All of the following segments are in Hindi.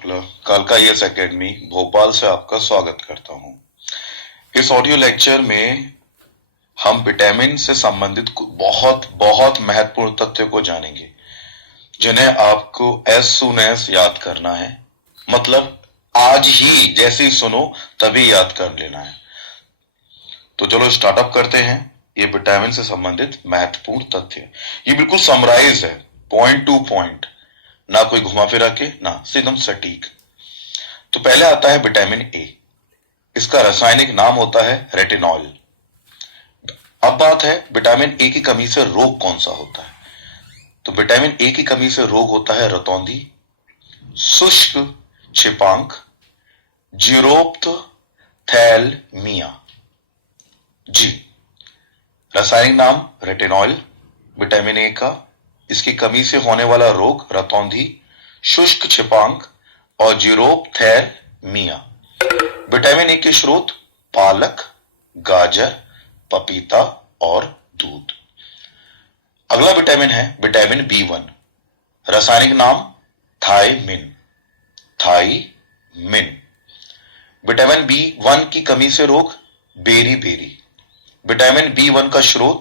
शुक्ला कालका आईएएस एकेडमी भोपाल से आपका स्वागत करता हूं। इस ऑडियो लेक्चर में हम विटामिन से संबंधित बहुत बहुत महत्वपूर्ण तथ्यों को जानेंगे जिन्हें आपको एज सून एज याद करना है, मतलब आज ही जैसे ही सुनो तभी याद कर लेना है। तो चलो स्टार्टअप करते हैं। ये विटामिन से संबंधित महत्वपूर्ण तथ्य, ये बिल्कुल समराइज है, पॉइंट टू पॉइंट, ना कोई घुमा फिरा के, ना एकदम सटीक। तो पहले आता है विटामिन ए। इसका रासायनिक नाम होता है रेटिनॉल। अब बात है विटामिन ए की कमी से रोग कौन सा होता है। तो विटामिन ए की कमी से रोग होता है रतौंधी, शुष्क छिपांक, जीरोप्थैल्मिया। जी, रासायनिक नाम रेटिनॉल, विटामिन ए का, इसकी कमी से होने वाला रोग रतौंधी, शुष्क छिपांक और जीरोप्थैल्मिया। विटामिन ए के स्रोत पालक, गाजर, पपीता और दूध। अगला विटामिन है विटामिन बी1। रासायनिक नाम थायमिन, थायमिन। विटामिन बी1 की कमी से रोग बेरी बेरी। विटामिन बी1 का स्रोत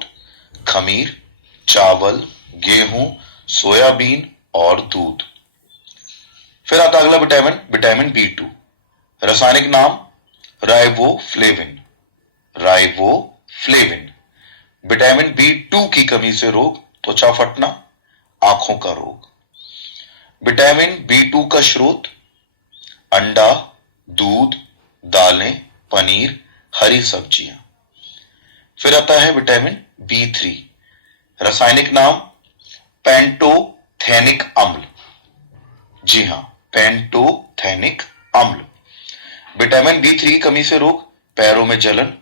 खमीर, चावल, गेहूं, सोयाबीन और दूध। फिर आता अगला विटामिन, विटामिन बी2। रासायनिक नाम राइबोफ्लेविन, राइबोफ्लेविन। विटामिन बी2 की कमी से रोग त्वचा फटना, आंखों का रोग। विटामिन बी2 का स्रोत अंडा, दूध, दालें, पनीर, हरी सब्जियां। फिर आता है विटामिन बी3। रासायनिक नाम पेंटोथेनिक अम्ल। जी हां, पेंटोथेनिक अम्ल। विटामिन बी3 की कमी से रोग पैरों में जलन,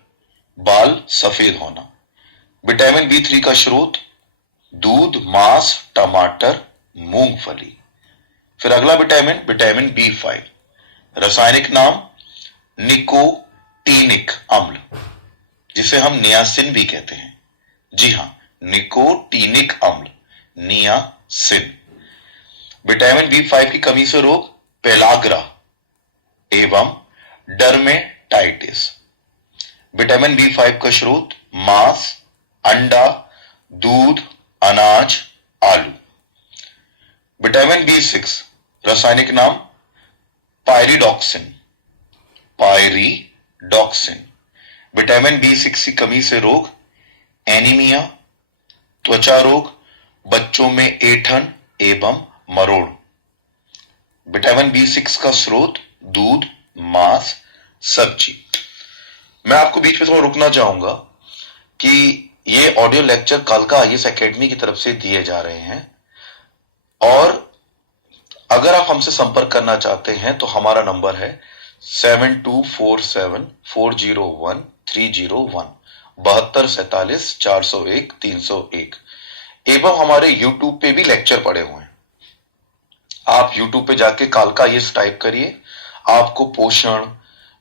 बाल सफेद होना। विटामिन बी3 का स्रोत दूध, मांस, टमाटर, मूंगफली। फिर अगला विटामिन, विटामिन बी5। रासायनिक नाम निकोटीनिक अम्ल, जिसे हम नियासिन भी कहते हैं। जी हां, निकोटीनिक अम्ल, नियासिन। विटामिन बी5 की कमी से रोग पेलाग्रा एवं डर्मेटाइटिस। विटामिन बी5 का स्रोत मांस, अंडा, दूध, अनाज, आलू। Vitamin B6. रासायनिक नाम पायरिडॉक्सिन, पायरिडॉक्सिन। विटामिन बी6 की कमी से रोग एनीमिया, त्वचा रोग, बच्चों में ऐंठन एवं मरोड़। विटामिन बी6 का स्रोत दूध, मांस, सब्जी। मैं आपको बीच में थोड़ा रुकना चाहूंगा कि ये ऑडियो लेक्चर कालका आईएएस एकेडमी की तरफ से दिए जा रहे हैं, और अगर आप हमसे संपर्क करना चाहते हैं तो हमारा नंबर है 7247401301, 7247401301, एवं हमारे यूट्यूब पे भी लेक्चर पड़े हुए हैं। आप यूट्यूब पे जाके कालका आईएएस टाइप करिए, आपको पोषण,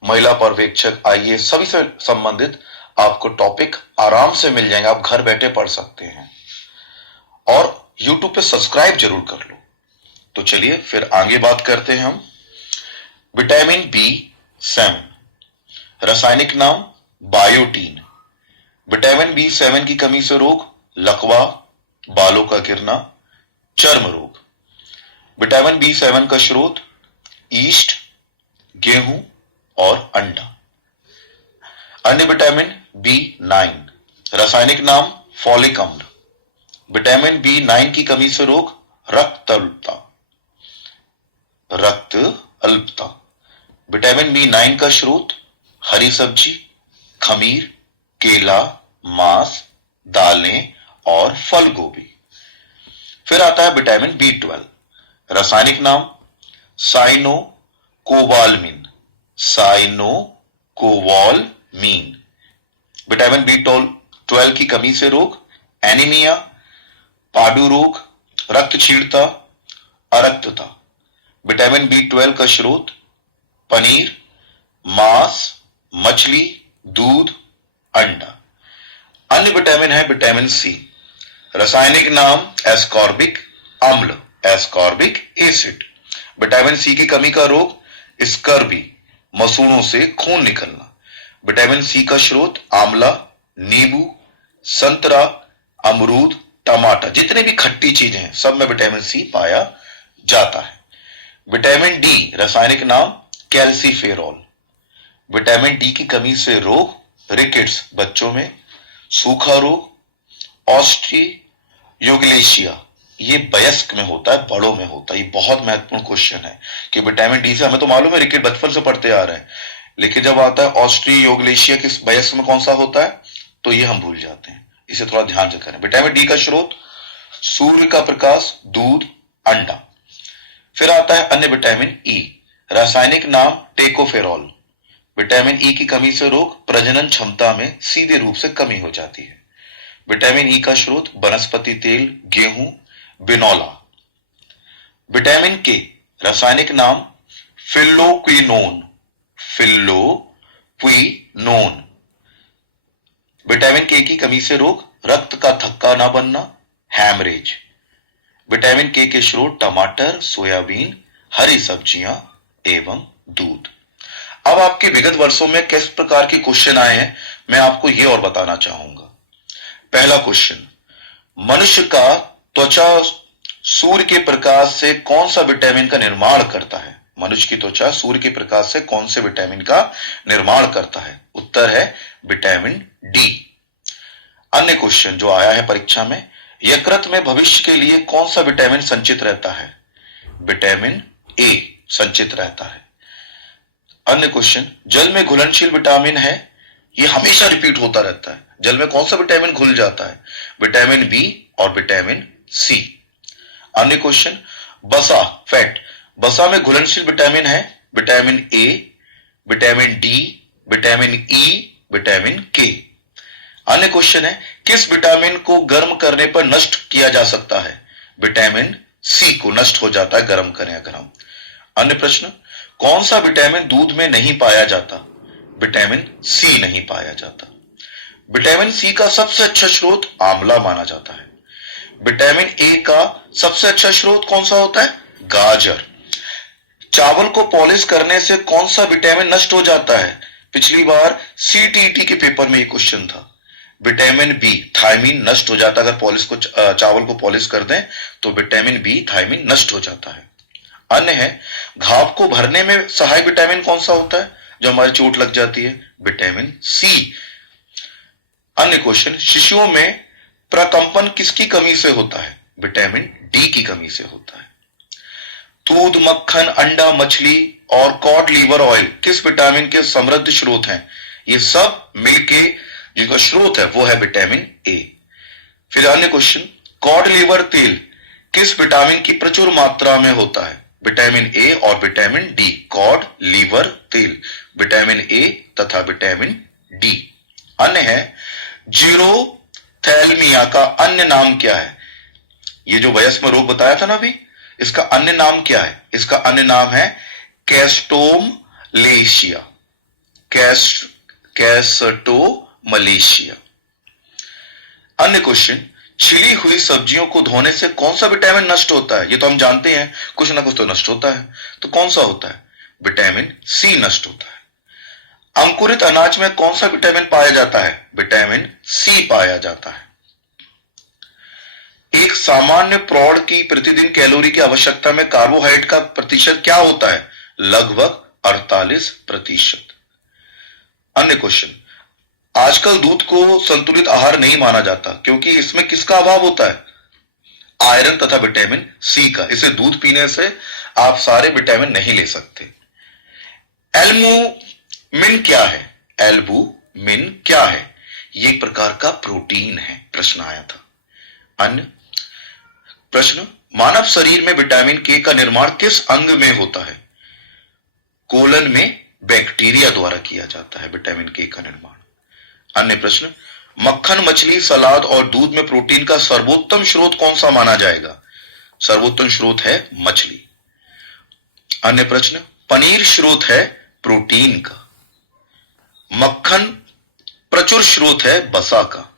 महिला पर्यवेक्षक, आईएएस सभी से संबंधित आपको टॉपिक आराम से मिल जाएंगे। आप घर बैठे पढ़ सकते हैं, और यूट्यूब पे सब्सक्राइब जरूर कर लो। तो चलिए फिर आगे बात करते हैं हम। विटामिन बी7। रासायनिक नाम बायोटीन। विटामिन बी7 की कमी से रोग लकवा, बालों का गिरना, चर्म रोग। विटामिन बी7 का स्रोत ईस्ट, गेहूं और अंडा। अन्य विटामिन बी9। रासायनिक नाम फॉलिक अम्ल। विटामिन बी9 की कमी से रोग रक्त अल्पता, रक्त अल्पता। विटामिन बी9 का स्रोत हरी सब्जी, खमीर, केला, मांस, दालें और फल गोभी। फिर आता है विटामिन बी12। रासायनिक नाम साइनोकोबालमिन, साइनोकोबालमिन। विटामिन बी12 की कमी से रोग एनीमिया, पाडू रोग, रक्त क्षीणता, अरक्तता। विटामिन बी12 का स्रोत पनीर, मांस, मछली, दूध, अंडा। अन्य विटामिन है विटामिन सी। रासायनिक नाम एस्कॉर्बिक अम्ल, एस्कॉर्बिक एसिड। विटामिन सी की कमी का रोग स्कर्वी, मसूड़ों से खून निकलना। विटामिन सी का स्रोत आंवला, नींबू, संतरा, अमरूद, टमाटर, जितने भी खट्टी चीजें हैं सब में विटामिन सी पाया जाता है। विटामिन डी रासायनिक नाम कैल्सीफेरॉल। विटामिन डी की कमी से रोग रिकेट्स बच्चों में, सूखा रोग, ऑस्ट्रियोग्लेशिया ये वयस्क में होता है, बड़ों में होता है। ये बहुत महत्वपूर्ण क्वेश्चन है कि विटामिन डी से हमें तो मालूम है रिकेट बचपन से पढ़ते आ रहे हैं, लेकिन जब आता है ऑस्ट्रियोग्लेशिया किस वयस्क में कौन सा होता है तो ये हम भूल जाते हैं, इसे थोड़ा ध्यान से करें। विटामिन डी का स्रोत सूर्य का प्रकाश, दूध, अंडा। फिर आता है अन्य विटामिन ई, रासायनिक नाम टेकोफेरॉल। विटामिन ई की कमी से रोग प्रजनन क्षमता में सीधे रूप से कमी हो जाती है। विटामिन ई का स्रोत वनस्पति तेल, गेहूं, बिनौला। विटामिन के रासायनिक नाम फिल्लोक्विनोन, फिल्लोक्विनोन। विटामिन के की कमी से रोग रक्त का थक्का ना बनना, हैमरेज। विटामिन के स्रोत टमाटर, सोयाबीन, हरी सब्जियां एवं दूध। अब आपके विगत वर्षों में किस प्रकार के क्वेश्चन आए हैं मैं आपको यह और बताना चाहूंगा। पहला क्वेश्चन, मनुष्य का त्वचा सूर्य के प्रकाश से कौन सा विटामिन का निर्माण करता है? मनुष्य की त्वचा सूर्य के प्रकाश से कौन से विटामिन का निर्माण करता है? उत्तर है विटामिन डी। अन्य क्वेश्चन जो आया है परीक्षा में, यकृत में भविष्य के लिए कौन सा विटामिन संचित रहता है? विटामिन ए संचित रहता है। अन्य क्वेश्चन, जल में घुलनशील विटामिन है, यह हमेशा रिपीट होता रहता है। जल में कौन सा विटामिन घुल जाता है? विटामिन बी और विटामिन सी। अन्य क्वेश्चन, बसा फैट, बसा में घुलनशील विटामिन है, vitamin A, vitamin D, vitamin E, vitamin के। अन्य क्वेश्चन है, किस विटामिन को गर्म करने पर नष्ट किया जा सकता है? विटामिन सी को नष्ट हो जाता है गर्म करें अगर हम। अन्य प्रश्न, कौन सा विटामिन दूध में नहीं पाया जाता? विटामिन सी नहीं पाया जाता। विटामिन सी का सबसे अच्छा स्रोत आंवला माना जाता है। विटामिन ए का सबसे अच्छा स्रोत कौन सा होता है? गाजर। चावल को पॉलिश करने से कौन सा विटामिन नष्ट हो जाता है? पिछली बार सीटीईटी के पेपर में ये क्वेश्चन था। विटामिन बी, थायमीन नष्ट हो जाता है। अगर चावल को पॉलिश कर दें तो विटामिन बी, थायमीन नष्ट हो जाता है। अन्य है, घाव को भरने में सहायक विटामिन कौन सा होता है जो हमारी चोट लग जाती है? Vitamin C. अन्य क्वेश्चन, शिशुओं में प्रकंपन किसकी कमी से होता है? विटामिन डी की कमी से होता है। दूध, मक्खन, अंडा, मछली और कॉड लीवर ऑयल किस विटामिन के समृद्ध स्रोत हैं? ये सब मिलके जिसका स्रोत है वो है विटामिन ए। फिर अन्य क्वेश्चन, कॉड लीवर तेल किस विटामिन की प्रचुर मात्रा में होता है? विटामिन ए और विटामिन डी। कॉड लीवर तेल, विटामिन ए तथा विटामिन डी। अन्य है, जीरोथैल्मिया का अन्य नाम क्या है? ये जो वयस्क में रोग बताया था ना अभी, इसका अन्य नाम क्या है? इसका अन्य नाम है कैस्टोमलेशिया, कैस्टोमलेशिया। अन्य क्वेश्चन, छिली हुई सब्जियों को धोने से कौन सा विटामिन नष्ट होता है? ये तो हम जानते हैं कुछ ना कुछ तो नष्ट होता है, तो कौन सा होता है? विटामिन सी नष्ट होता है। अंकुरित अनाज में कौन सा विटामिन पाया जाता है? विटामिन सी पाया जाता है। एक सामान्य प्रौढ़ की प्रतिदिन कैलोरी की आवश्यकता में कार्बोहाइड्रेट का प्रतिशत क्या होता है? लगभग 48%। अन्य क्वेश्चन, आजकल दूध को संतुलित आहार नहीं माना जाता क्योंकि इसमें किसका अभाव होता है? आयरन तथा विटामिन सी का। इसे दूध पीने से आप सारे विटामिन नहीं ले सकते। एल्बुमिन क्या है? एल्बुमिन क्या है? ये एक प्रकार का प्रोटीन है, प्रश्न आया था। अन्य प्रश्न, मानव शरीर में विटामिन के का निर्माण किस अंग में होता है? कोलन में बैक्टीरिया द्वारा किया जाता है विटामिन के का निर्माण। अन्य प्रश्न, मक्खन, मछली, सलाद और दूध में प्रोटीन का सर्वोत्तम स्रोत कौन सा माना जाएगा? सर्वोत्तम स्रोत है मछली। अन्य प्रश्न, पनीर स्रोत है प्रोटीन का। मक्खन प्रचुर स्रोत है वसा का।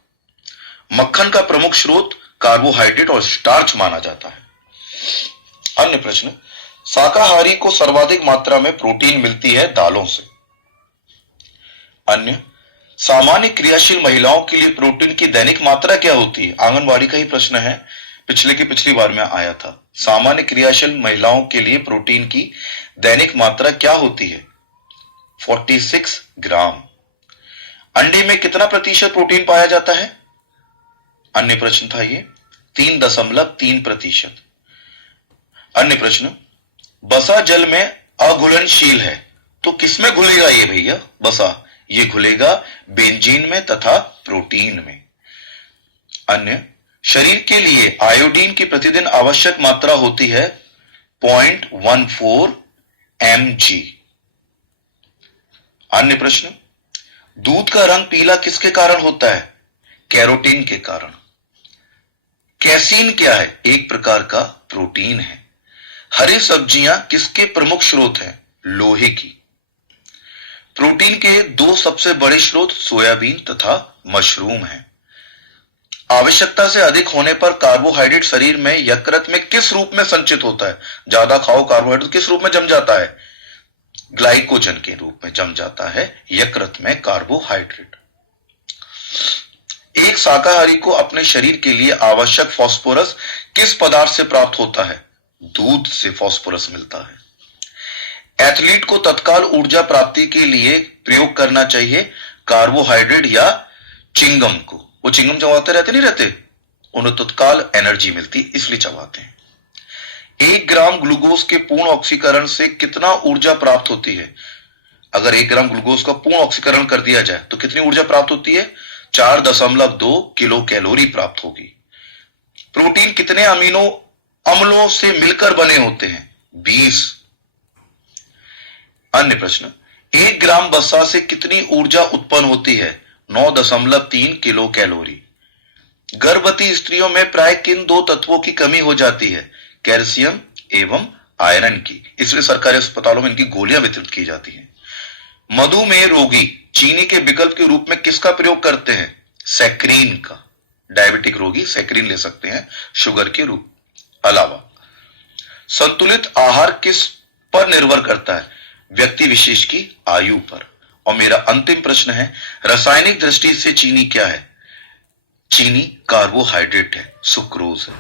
मक्खन का प्रमुख स्रोत कार्बोहाइड्रेट और स्टार्च माना जाता है। अन्य प्रश्न, शाकाहारी को सर्वाधिक मात्रा में प्रोटीन मिलती है दालों से। अन्य, सामान्य क्रियाशील महिलाओं के लिए प्रोटीन की दैनिक मात्रा क्या होती है? आंगनवाड़ी का ही प्रश्न है, पिछली बार में आया था। सामान्य क्रियाशील महिलाओं के लिए प्रोटीन की दैनिक मात्रा क्या होती है? 46 ग्राम। अंडे में कितना प्रतिशत प्रोटीन पाया जाता है? अन्य प्रश्न था ये, 3.3%। अन्य प्रश्न, बसा जल में अघुलनशील है, तो किसमें घुलेगा ये भैया बसा? ये घुलेगा बेंजीन में तथा प्रोटीन में। अन्य, शरीर के लिए आयोडीन की प्रतिदिन आवश्यक मात्रा होती है 0.14 mg। अन्य प्रश्न, दूध का रंग पीला किसके कारण होता है? कैरोटीन के कारण। कैसीन क्या है? एक प्रकार का प्रोटीन है। हरी सब्जियां किसके प्रमुख स्रोत हैं? लोहे की। प्रोटीन के दो सबसे बड़े स्रोत सोयाबीन तथा मशरूम हैं। आवश्यकता से अधिक होने पर कार्बोहाइड्रेट शरीर में यकृत में किस रूप में संचित होता है? ज्यादा खाओ कार्बोहाइड्रेट किस रूप में जम जाता है? ग्लाइकोजन के रूप में जम जाता है यकृत में कार्बोहाइड्रेट। एक शाकाहारी को अपने शरीर के लिए आवश्यक फास्फोरस किस पदार्थ से प्राप्त होता है? दूध से फास्फोरस मिलता है। एथलीट को तत्काल ऊर्जा प्राप्ति के लिए प्रयोग करना चाहिए कार्बोहाइड्रेट या चिंगम को। वो चिंगम चबाते रहते नहीं रहते, उन्हें तत्काल एनर्जी मिलती इसलिए चबाते हैं। 1 ग्राम ग्लूकोज के पूर्ण ऑक्सीकरण से कितना ऊर्जा प्राप्त होती है? अगर 1 ग्राम ग्लूकोज का पूर्ण ऑक्सीकरण कर दिया जाए तो कितनी ऊर्जा प्राप्त होती है? 4.2 किलो कैलोरी प्राप्त होगी। प्रोटीन कितने अमीनो अम्लों से मिलकर बने होते हैं? 20। अन्य प्रश्न, 1 ग्राम वसा से कितनी ऊर्जा उत्पन्न होती है? 9.3 किलो कैलोरी। गर्भवती स्त्रियों में प्राय किन दो तत्वों की कमी हो जाती है? कैल्शियम एवं आयरन की, इसलिए सरकारी अस्पतालों में इनकी गोलियां वितरित की जाती हैं। मधुमेह रोगी चीनी के विकल्प के रूप में किसका प्रयोग करते हैं? सैक्रीन का। डायबिटिक रोगी सैक्रीन ले सकते हैं शुगर के रूप अलावा। संतुलित आहार किस पर निर्भर करता है? व्यक्ति विशेष की आयु पर। और मेरा अंतिम प्रश्न है, रासायनिक दृष्टि से चीनी क्या है? चीनी कार्बोहाइड्रेट है, सुक्रोज है।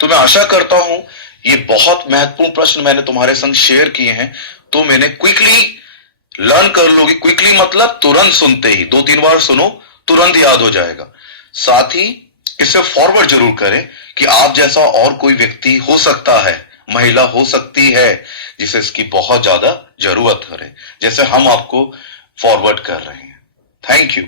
तो मैं आशा करता हूं ये बहुत महत्वपूर्ण प्रश्न मैंने तुम्हारे संग शेयर किए हैं, तो मैंने क्विकली लर्न कर लोगी। क्विकली मतलब तुरंत सुनते ही, 2-3 बार सुनो तुरंत याद हो जाएगा। साथ ही इसे फॉरवर्ड जरूर करें कि आप जैसा और कोई व्यक्ति हो सकता है, महिला हो सकती है जिसे इसकी बहुत ज्यादा जरूरत है, जैसे हम आपको फॉरवर्ड कर रहे हैं। Thank you.